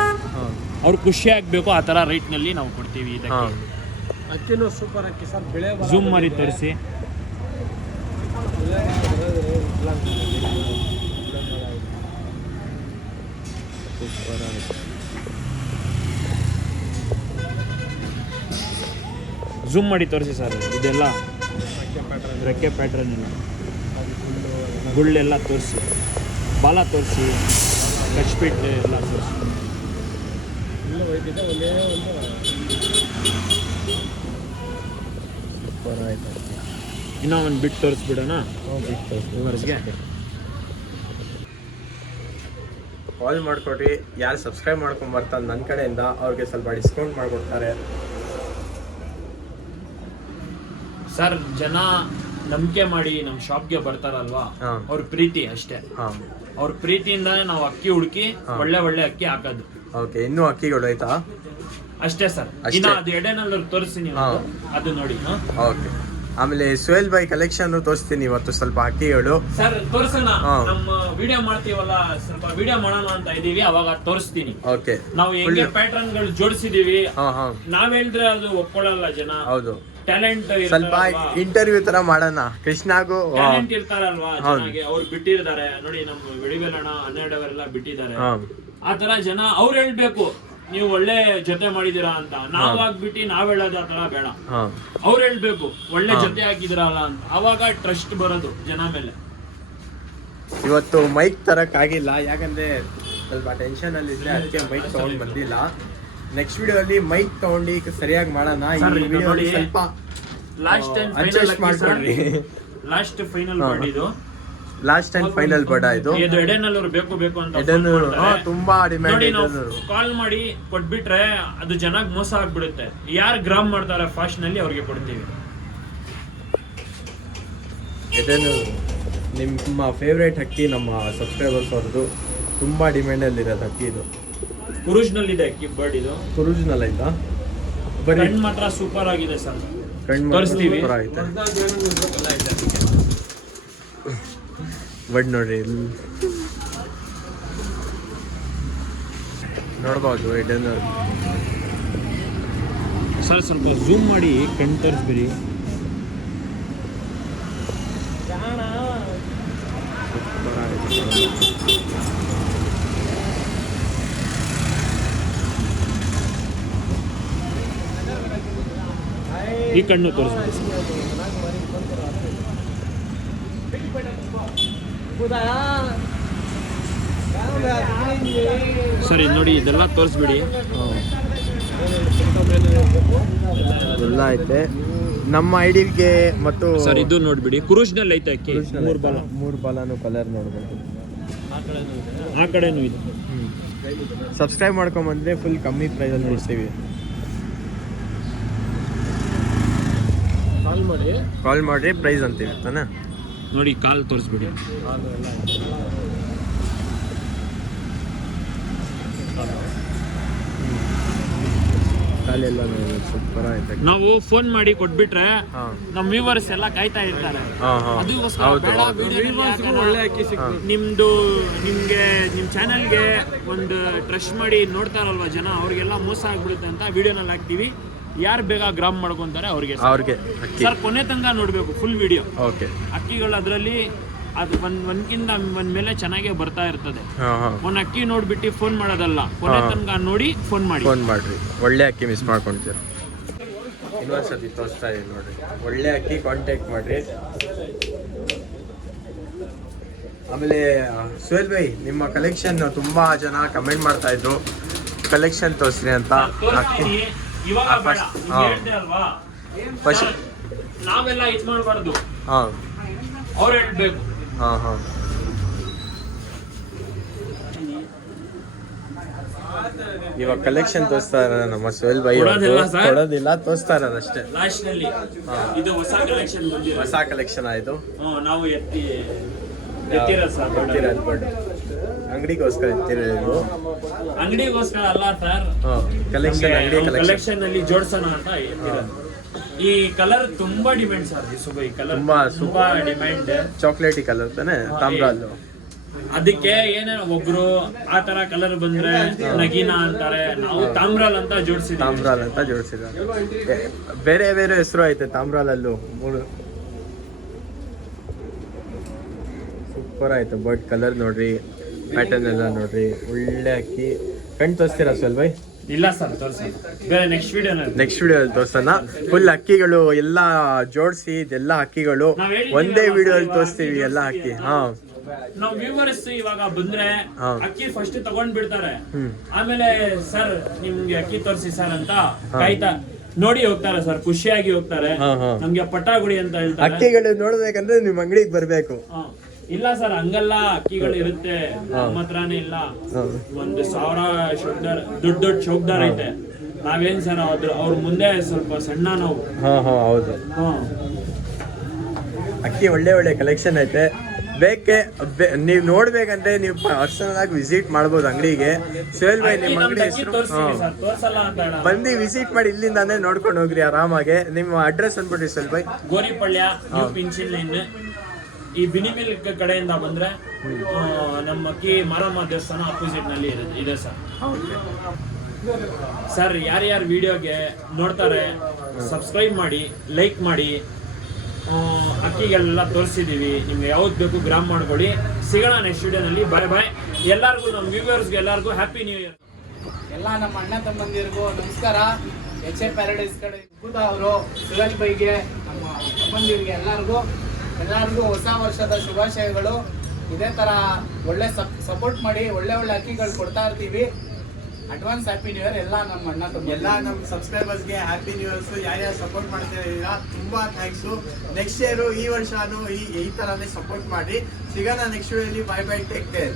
ಅವ್ರು ಖುಷಿ ಆಗಬೇಕು. ಆ ಥರ ರೇಟ್ನಲ್ಲಿ ನಾವು ಕೊಡ್ತೀವಿ ಇದಕ್ಕೆ. ಅಕ್ಕಿನೂ ಸೂಪರ್ ಅಕ್ಕಿ ಸರ್. ಬೆಳೆ ಝೂಮ್ ಮಾಡಿ ತೋರಿಸಿ. ಝೂಮ್ ಮಾಡಿ ತೋರಿಸಿ ಸರ್. ಇದೆಲ್ಲ ರೆಕ್ಕೆ ಪ್ಯಾಟ್ರನ್ ಇಲ್ಲ, ಗುಳ್ಳೆಲ್ಲ ತೋರಿಸಿ, ಬಾಲ ತೋರಿಸಿ, ಕಚ್ಪಿಟ್ ಎಲ್ಲ ತೋರಿಸಿ. ಸೂಪರ್ ಆಯ್ತು. ಇನ್ನೂ ಒಂದು ಬಿಟ್ಟು ತೋರಿಸ್ಬಿಡೋಣ ವ್ಯೂವರ್ಸ್ಗೆ. ಕಾಲ್ ಮಾಡ್ಕೊಡ್ರಿ. ಯಾರು ಸಬ್ಸ್ಕ್ರೈಬ್ ಮಾಡ್ಕೊಂಡು ಬರ್ತಾರೆ ನನ್ನ ಕಡೆಯಿಂದ ಅವ್ರಿಗೆ ಸ್ವಲ್ಪ ಡಿಸ್ಕೌಂಟ್ ಮಾಡಿಕೊಡ್ತಾರೆ. ಸರ್, ಜನ ನಂಬಿಕೆ ಮಾಡಿ ನಮ್ಮ ಶಾಪ್ಗೆ ಬರ್ತಾರಲ್ವಾ, ಹಾ. ಅವ್ರ ಪ್ರೀತಿ ಅಷ್ಟೇ. ಹಾಂ ಅವ್ರ ಪ್ರೀತಿಯಿಂದಾನೆ ನಾವು ಅಕ್ಕಿ ಹುಡುಕಿ ಒಳ್ಳೆ ಒಳ್ಳೆ ಅಕ್ಕಿ ಹಾಕೋದು ಓಕೆ. ಇನ್ನೂ ಅಕ್ಕಿಗಳು ಆಯ್ತಾ? ಅಷ್ಟೇ ಸರ್. ಅಷ್ಟೇ. ಇನ್ನ ಅದು ಎಡೆನಲ್ಲಿ ತೋರಿಸ್ತೀನಿ, ಹಾ. ಅದು ನೋಡಿ. ಓಕೆ. ಆಮೇಲೆ ಸುಹೇಲ್ ಭಾಯ್ ಕಲೆಕ್ಷನ್ ತೋರಿಸ್ತೀನಿ ಇವತ್ತು ಸ್ವಲ್ಪ ಅಕ್ಕಿಗಳು. ಸರ್ ತೋರ್ಸೋಣ, ಹಾ. ನಮ್ಮ ವಿಡಿಯೋ ಮಾಡ್ತೀವಲ್ಲ, ಸ್ವಲ್ಪ ವಿಡಿಯೋ ಮಾಡೋಣ ಅಂತ ಇದೀವಿ, ಅವಾಗ ತೋರಿಸ್ತೀನಿ. ಓಕೆ. ನಾವು ಹೆಂಗೆ ಪ್ಯಾಟರ್ನ್ ಗಳು ಜೋಡಿಸಿದೀವಿ. ಹಾಂ ಹಾಂ ನಾವ್ ಹೇಳಿದ್ರೆ ಅದು ಒಪ್ಕೊಳ್ಳಲ್ಲ ಜನ. ಹೌದು. ಟ್ಯಾಲೆಂಟ್ ಸ್ವಲ್ಪ ಇಂಟರ್ವ್ಯೂ ತರ ಮಾಡೋಣ ಕೃಷ್ಣಾಗೂ. ಟ್ಯಾಲೆಂಟ್ ಇರ್ತಾರಲ್ವಾ ಹೌದು. ಚೆನ್ನಾಗಿ, ಅವ್ರು ಬಿಟ್ಟಿರ್ತಾರೆ ನೋಡಿ. ನಮ್ಮ ವಿಡಿಬೇಲಣ್ಣ 12 ಅವರೆಲ್ಲ ಬಿಟ್ಟಿದ್ದಾರೆ. ಹಾಂ ಆ ತರ ಜನ ಅವ್ರು ಹೇಳ್ಬೇಕು, ನೀವು ಒಳ್ಳೆ ಜೊತೆ ಮಾಡಿದೀರಾ ಅಂತ. ನಾವ್ ಆಗ್ಬಿಟ್ಟು ನಾವ್ ಹೇಳೋದು ಆ ತರ ಬೇಡ. ಹಾಂ ಅವ್ರು ಹೇಳ್ಬೇಕು ಒಳ್ಳೆ ಜೊತೆ ಹಾಕಿದಿರಲ್ಲ ಅಂತ, ಅವಾಗ ಟ್ರಸ್ಟ್ ಬರೋದು ಜನ ಮೇಲೆ. ಇವತ್ತು ಮೈಕ್ ತರಕ್ಕಾಗಿಲ್ಲ, ಯಾಕಂದ್ರೆ ಸ್ವಲ್ಪ ಟೆನ್ಷನ್ ಅಲ್ಲಿ ಇದ್ರೆ, ಅದಕ್ಕೆ ಮೈಕ್ ತಗೊಂಡ್ ಬಂದಿಲ್ಲ. ನೆಕ್ಸ್ಟ್ ವಿಡಿಯೋ ಅಲ್ಲಿ ಮೈಕ್ ತಗೊಂಡು ಸರಿಯಾಗಿ ಮಾಡೋಣ. ಈ ಸರ್, ಇದು ವಿಡಿಯೋ ನೋಡಿ. ಸ್ವಲ್ಪ ಲಾಸ್ಟ್ ಅಂಡ್ adjust ಮಾಡ್ಕೊಡ್ರಿ. ಲಾಸ್ಟ್ ಫೈನಲ್ ಹಾ. ಮಾಡಿದ್ದು ಲಾಸ್ಟ್ ಅಂಡ್ ಫೈನಲ್ ಬಡ ಇದು. ಇದು ಎಡೆನಲ್ಲೂರು ಬೇಕು ಅಂತ ಎಡೆನೂರು phone ಮಾಡ್ತಾರೆ. ತುಂಬಾ ಡಿಮ್ಯಾಂಡ್. ನೋಡಿ, ನಾವು ಕಾಲ್ ಮಾಡಿ ಕೊಟ್ಬಿಟ್ರೆ ಅದು ಜನಕ್ಕೆ ಮೋಸ ಆಗ್ಬಿಡುತ್ತೆ. ಯಾರು ಗ್ರಾಮ್ ಮಾಡ್ತಾರೆ ಫಾಸ್ಟ್ ನಲ್ಲಿ ಅವ್ರಿಗೆ ಕೊಡ್ತೀವಿ. ಎಡೆನೂರು ನಿಮ್ಮ ಫೇವ್ರೇಟ್ ಅಕ್ಕಿ, ನಮ್ಮ ಸಬ್ಸ್ಕ್ರೈಬರ್ಸ್ ಅವ್ರದ್ದು ತುಂಬಾ ಡಿಮ್ಯಾಂಡ್ ಅಲ್ಲಿ ಇರೋದು ಅಕ್ಕಿ ಇದು. ಕುರುಜ್ ನಲ್ಲಿ ಇದೆ ಅಕ್ಕಿ ಬರ್ಡ್ ಇದು. ಕುರುಜ್ನಲ್ಲ ಆಯ್ತಾ? ಬರೀ ಕಣ್ ಮಾತ್ರ ಸೂಪರ್ ಆಗಿದೆ ಸರ್. ಕಣ್ಣು ತೋರಿಸ್ತೀವಿ. ಸೂಪರ್ ಆಯ್ತು. ಬಟ್ ನೋಡ್ರಿ ಇಲ್ಲಿ ನೋಡ್ಬೋದು ಎಡೆನೂರು. ಸರ್ ಸ್ವಲ್ಪ ಝೂಮ್ ಮಾಡಿ ಕಣ್ ತೋರಿಸ್ಬಿಡಿ. ಸೂಪರ್ ಆಯ್ತು. ಈ ಕಣ್ಣು ತೋರಿಸ್ಬಿಡಿ ಸರ್. ಇದು ನೋಡಿ, ಇದೆಲ್ಲ ತೋರಿಸ್ಬಿಡಿ. ಎಲ್ಲ ಐತೆ ನಮ್ಮ ಐಡಿಗೆ. ಮತ್ತು ಸರ್ ಇದು ನೋಡ್ಬಿಡಿ, ಕುರುಜ್ನಲ್ಲಿ ಐತೆ ಅಕ್ಕಿ. ಮೂರು ಬಾಲನು ಕಲರ್ ನೋಡ್ಬೋದು. ಆ ಕಡೆನೂ ಇದೆ. ಸಬ್ಸ್ಕ್ರೈಬ್ ಮಾಡ್ಕೊಂಬಂದ್ರೆ ಫುಲ್ ಕಮ್ಮಿ ಪ್ರೈಸಲ್ಲಿ ಕೊಡ್ತೀವಿ. ಕಾಲ್ ಮಾಡಿ ಪ್ರೈಸ್ ಅಂತೀವಿ ತಾನೆ. ನೋಡಿ ಕಾಲ್ ತೋರಿಸ್ಬಿಡಿ. ಕಾಲೆಲ್ಲ ಸೂಪರ್ ಆಯ್ತು. ನಾವು ಫೋನ್ ಮಾಡಿ ಕೊಟ್ಬಿಟ್ರೆ ಹಾಂ ನಮ್ಮ ವ್ಯೂವರ್ಸ್ ಎಲ್ಲ ಕಾಯ್ತಾ ಇರ್ತಾರೆ. ಹಾಂ ಹಾಂ ಅದಕ್ಕೋಸ್ಕರ ಹೌದು ಬೇಡ, ಹೌದು. ವಿಡಿಯೋದಲ್ಲಿ ಹಾಕೋಣ. ಒಳ್ಳೆ ಅಕ್ಕಿ ಸಿಕ್ತು. ನಿಮ್ದು ನಿಮ್ಮ ಚಾನಲ್ಗೆ ಒಂದು ಟ್ರಸ್ಟ್ ಮಾಡಿ ನೋಡ್ತಾರಲ್ವ ಜನ, ಅವ್ರಿಗೆಲ್ಲ ಮೋಸ ಆಗ್ಬಿಡುತ್ತೆ ಅಂತ ವಿಡಿಯೋನಲ್ಲಿ ಹಾಕ್ತೀವಿ. ಯಾರು ಬೇಗ ಗ್ರಾಮ್ ಮಾಡ್ಕೊಂತಾರೆ ಅವ್ರಿಗೆ ಅವ್ರಿಗೆ ಅಕ್ಕಿ. ಸರ್ ಕೊನೆ ತನಕ ನೋಡಬೇಕು ಫುಲ್ ವಿಡಿಯೋ. ಓಕೆ. ಅಕ್ಕಿಗಳು ಅದರಲ್ಲಿ ಅದು ಒಂದ್ಕಿಂತ ಒಂದ್ ಮೇಲೆ ಚೆನ್ನಾಗೇ ಬರ್ತಾ ಇರ್ತದೆ. ಹಾಂ ಹಾಂ. ಒಂದ್ ಅಕ್ಕಿ ನೋಡ್ಬಿಟ್ಟು ಫೋನ್ ಮಾಡೋದಲ್ಲ, ಕೊನೆ ತನಕ ನೋಡಿ ಫೋನ್ ಮಾಡಿ. ಫೋನ್ ಮಾಡಿರಿ, ಒಳ್ಳೆ ಅಕ್ಕಿ ಮಿಸ್ ಮಾಡ್ಕೊಳ್ತೀರ. ಇನ್ನೊಂದ್ಸತಿ ತೋರಿಸ್ತಾ ಇದೀನಿ ನೋಡ್ರಿ, ಒಳ್ಳೆ ಅಕ್ಕಿ ಕಾಂಟ್ಯಾಕ್ಟ್ ಮಾಡಿರಿ. ಆಮೇಲೆ ಸುಹೇಲ್ ಭಾಯ್, ನಿಮ್ಮ ಕಲೆಕ್ಷನ್ ತುಂಬ ಜನ ಕಮೆಂಟ್ ಮಾಡ್ತಾ ಇದ್ರು, ಕಲೆಕ್ಷನ್ ತೋರಿಸ್ರಿ ಅಂತ. ಅಕ್ಕಿ ಇವಾಗ ಬೇಡ, ಹಾ. ಹೇಳ್ದೆ ಅಲ್ವಾ, ಫಸ್ಟ್ ನಾವೆಲ್ಲ ಇದು ಮಾಡಬಾರ್ದು, ಹಾಂ ಅವ್ರು ಹೇಳ್ಬೇಕು. ಹಾಂ ಹಾಂ. ಇವಾಗ ಕಲೆಕ್ಷನ್ ತೋರಿಸ್ತಾರ ನಮ್ಮ ಸುಹೇಲ್ ಭಾಯ್. ಕೊಡೋದಿಲ್ಲ sir. ಕೊಡೋದಿಲ್ಲ, ತೋರಿಸ್ತಾರ ಅಷ್ಟೇ. ಲಾಸ್ಟ್ ನಲ್ಲಿ ಇದು ಹೊಸ ಕಲೆಕ್ಷನ್ ಬಂದಿದೆ. ಹೊಸ ಕಲೆಕ್ಷನ್ ಆಯ್ತು. ನಾವು ಎತ್ತಿರೋದು ಸರ್. ಅಂಗಡಿಗೋಸ್ಕರ ಎತ್ತಿರೋದು, ಅಂಗಡಿಗೋಸ್ಕರ ಅಲ್ಲ ಸರ್, ಕಲೆಕ್ಷನ್ ಅಂಗಡಿ ಕಲೆಕ್ಷನ್. ಕಲೆಕ್ಷನ್ ಅಲ್ಲಿ ಜೋಡ್ಸೋಣ ಅಂತ ಎತ್ತಿರೋದು. ಈ ಕಲರ್ ತುಂಬಾ ಡಿಮ್ಯಾಂಡ್ ಸರ್, ಈ ಕಲರ್ ತುಂಬಾ ಡಿಮ್ಯಾಂಡ್. ಚಾಕ್ಲೇಟಿ ಕಲರ್ ತಾನೆ, ತಾಮ್ರಲ್ಲು. ಅದಕ್ಕೆ ಏನೇನೋ ಒಬ್ರು ಆ ತರ ಕಲರ್ ಬಂದ್ರೆ ನಗೀನಾ ಅಂತಾರೆ, ನಾವು ತಾಮ್ರಾಲ್ ಅಂತ ಜೋಡಿಸಿದ್ವಿ. ತಾಮ್ರಾಲ್ ಅಂತ ಜೋಡಿಸಿದ್ದಾರೆ. ಬೇರೆ ಬೇರೆ ಹೆಸರು ಐತೆ ತಾಮ್ರಾಲಲ್ಲೂ. ಸೂಪರ್ ಆಯ್ತು. ಬಟ್ ಕಲರ್ ನೋಡ್ರಿ, ಪ್ಯಾಟರ್ನ್ ಎಲ್ಲ ನೋಡ್ರಿ, ಒಳ್ಳೆ ಅಕ್ಕಿ. ಕಣ್ ತೋರಿಸ್ತೀರಾ ಸುಹೇಲ್ ಭಾಯ್? ಇಲ್ಲ ಸರ್, ತೋರಿಸೋಣ ಬೇರೆ ನೆಕ್ಸ್ಟ್ ವಿಡಿಯೋನಲ್ಲಿ. ನೆಕ್ಸ್ಟ್ ವಿಡಿಯೋದಲ್ಲಿ ತೋರಿಸೋಣ. ಫುಲ್ ಅಕ್ಕಿಗಳು ಎಲ್ಲ ಜೋಡಿಸಿ, ಇದೆಲ್ಲ ಅಕ್ಕಿಗಳು ಒಂದೇ ವಿಡಿಯೋದಲ್ಲಿ ತೋರಿಸ್ತೀವಿ ಎಲ್ಲ ಅಕ್ಕಿ. ಹಾ, ನಾವು ವ್ಯೂವರ್ಸ್ ಇವಾಗ ಬಂದ್ರೆ ಹಾ. ಅಕ್ಕಿ ಫಸ್ಟ್ ತಗೊಂಡ್ ಬಿಡ್ತಾರೆ, ಆಮೇಲೆ ಸರ್ ನಿಮ್ಗೆ ಅಕ್ಕಿ ತೋರಿಸಿ ಸರ್ ಅಂತ ಕಾಯ್ತಾ ನೋಡಿ ಹೋಗ್ತಾರೆ ಸರ್, ಖುಷಿಯಾಗಿ ಹೋಗ್ತಾರೆ. ಹಾ, ಹಾ. ನಮ್ಗೆ ಪಟಾಗುಡಿ ಅಂತ ಹೇಳ್ತಾರೆ. ಅಕ್ಕಿಗಳು ನೋಡ್ಬೇಕಂದ್ರೆ ನಿಮ್ ಅಂಗಡಿಗೆ ಬರ್ಬೇಕು. ಹಾ. ಇಲ್ಲ ಸರ್, ಹಂಗಲ್ಲ, ಅಕ್ಕಿಗಳು ಇರುತ್ತೆ ನಮ್ಮ ಹತ್ರನೇ ಇಲ್ಲ. 1,000 ಶೋಕ್ದಾರ್, ದೊಡ್ಡ ದೊಡ್ಡ ಶೋಕ್ದಾರ್ ಐತೆ. ನಾವೇನ್ ಸರ್ ಅವ್ರ ಮುಂದೆ ಸ್ವಲ್ಪ ಸಣ್ಣ ನಾವು. ಹಾ ಹಾ, ಹೌದು. ಅಕ್ಕಿ ಒಳ್ಳೆ ಒಳ್ಳೆ ಕಲೆಕ್ಷನ್ ಐತೆ. ನೀವು ನೋಡ್ಬೇಕಂದ್ರೆ ನೀವು ಪರ್ಸನಲ್ ಆಗಿ ವಿಸಿಟ್ ಮಾಡ್ಬೋದು ಅಂಗಡಿಗೆ. ಸುಹೇಲ್ ಭಾಯ್ ನಿಮ್ಮ ಅಂಗಡಿ ಹೆಸರು ತೋರ್ಸಲ್ಲ ಅಂತ ಹೇಳ, ಬಂದು ವಿಸಿಟ್ ಮಾಡಿ, ಇಲ್ಲಿಂದಾನೇ ನೋಡ್ಕೊಂಡು ಹೋಗ್ರಿ ಆರಾಮಾಗೆ. ನಿಮ್ಮ ಅಡ್ರೆಸ್ ಅಂದ್ಬಿಟ್ರಿ Suhail bhai? Goripalya, new pension line. ಈ ಬಿನಿಮಿಲ್ ಕಡೆಯಿಂದ ಬಂದ್ರೆ ನಮ್ಮ ಅಕ್ಕಿ ಮಾರಮ್ಮ ದೇವಸ್ಥಾನ ಅಪೋಸಿಟ್ ನಲ್ಲಿ ಇದೆ ಸರ್. ಸರ್, ಯಾರ್ಯಾರು ವಿಡಿಯೋಗೆ ನೋಡ್ತಾರೆ ಸಬ್ಸ್ಕ್ರೈಬ್ ಮಾಡಿ, ಲೈಕ್ ಮಾಡಿ. ಅಕ್ಕಿಗಳೆಲ್ಲ ತೋರಿಸಿದೀವಿ, ನಿಮ್ಗೆ ಯಾವ್ದು ಬೇಕು ಗ್ರಾಮ್ ಮಾಡ್ಕೊಳ್ಳಿ. ಸಿಗೋಣ ನೆಕ್ಸ್ಟ್ ವಿಡಿಯೋನಲ್ಲಿ. ಬಾಯ್ ಬಾಯ್. ಎಲ್ಲರಿಗೂ, ನಮ್ಮ ವ್ಯೂವರ್ಸ್ಗೆ ಎಲ್ಲರಿಗೂ ಹ್ಯಾಪಿ ನ್ಯೂ ಇಯರ್. ಎಲ್ಲ ನಮ್ಮ ಅಣ್ಣ ತಮ್ಮಂದಿರಿಗೂ ನಮಸ್ಕಾರ. HA ಪ್ಯಾರಡೈಸ್ ಕಡೆ ಅವರು ಸುಹೇಲ್ ಭಾಯ್ಗೆ, ನಮ್ಮ ತಮ್ಮಂದಿರಿಗೆ ಎಲ್ಲರಿಗೂ ಹೊಸ ವರ್ಷದ ಶುಭಾಶಯಗಳು. ಇದೇ ಥರ ಒಳ್ಳೆ ಸಪೋರ್ಟ್ ಮಾಡಿ, ಒಳ್ಳೆ ಒಳ್ಳೆ ಅಕ್ಕಿಗಳು ಕೊಡ್ತಾ ಇರ್ತೀವಿ. ಅಡ್ವಾನ್ಸ್ ಹ್ಯಾಪಿ ನ್ಯೂ ಇಯರ್ ಎಲ್ಲ ನಮ್ಮ ಅಣ್ಣ ತಮ್ಮ ಎಲ್ಲ ನಮ್ಮ ಸಬ್ಸ್ಕ್ರೈಬರ್ಸ್ಗೆ ಹ್ಯಾಪಿ ನ್ಯೂ ಇಯರ್ಸ್. ಯಾರ್ಯಾರು ಸಪೋರ್ಟ್ ಮಾಡ್ತಿದ್ದೀರಾ ತುಂಬ ಥ್ಯಾಂಕ್ಸು. ನೆಕ್ಸ್ಟ್ ಇಯರು, ಈ ವರ್ಷನೂ ಈ ಥರನೇ ಸಪೋರ್ಟ್ ಮಾಡಿ. ಸಿಗೋಣ ನೆಕ್ಸ್ಟ್ ವಿಡಿಯೋಲಿ. Bye bye, take care.